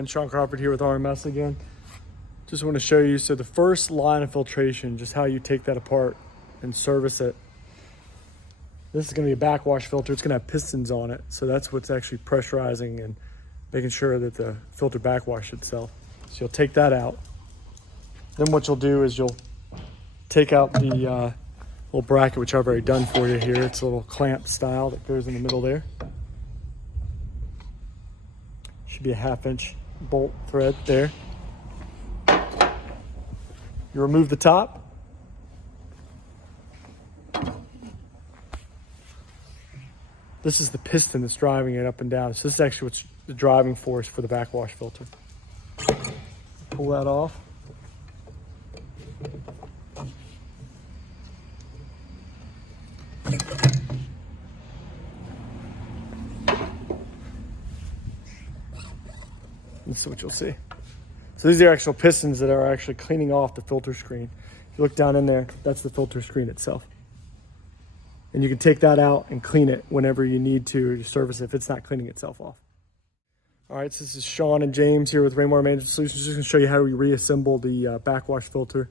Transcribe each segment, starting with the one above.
everyone, Sean Crawford here with RMS again. Just want to show you, so the first line of filtration, just how you take that apart and service it. This is going to be a backwash filter. It's going to have pistons on it, so that's what's actually pressurizing and making sure that the filter backwash itself. So you'll take that out. Then what you'll do is you'll take out the little bracket, which I've already done for you here. It's a little clamp style that goes in the middle there. Should be a 1/2 inch bolt thread there. You remove the top. This is the piston that's driving it up and down. So this is actually what's the driving force for the backwash filter. Pull that off. This is what you'll see. So these are actual pistons that are actually cleaning off the filter screen. If you look down in there, that's the filter screen itself. And you can take that out and clean it whenever you need to service it if it's not cleaning itself off. All right, so this is Sean and James here with Rainwater Management Solutions. Just gonna show you how we reassemble the backwash filter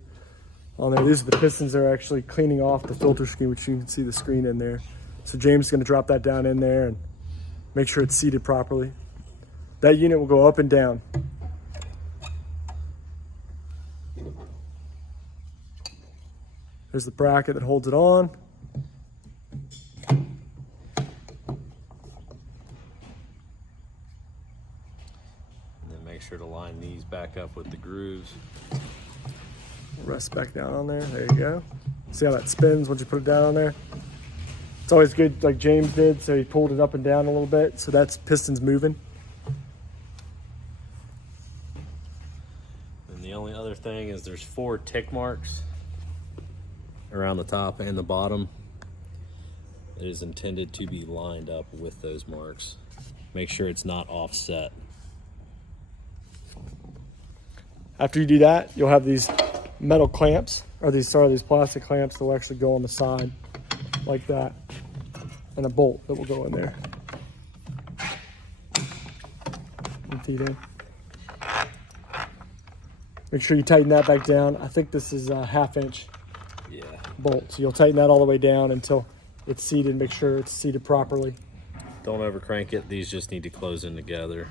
on there. These are the pistons that are actually cleaning off the filter screen, which you can see the screen in there. So James is gonna drop that down in there and make sure it's seated properly. That unit will go up and down. There's the bracket that holds it on. And then make sure to line these back up with the grooves. Rest back down on there. There you go. See how that spins once you put it down on there? It's always good, like James did, so he pulled it up and down a little bit, so that's pistons moving. And the only other thing is there's 4 tick marks around the top and the bottom. It is intended to be lined up with those marks. Make sure it's not offset. After you do that, you'll have these metal clamps, or these plastic clamps that will actually go on the side like that, and a bolt that will go in there and feed in. Make sure you tighten that back down. I think this is a 1/2 inch bolt, so you'll tighten that all the way down until it's seated. Make sure it's seated properly. Don't over crank it. These just need to close in together.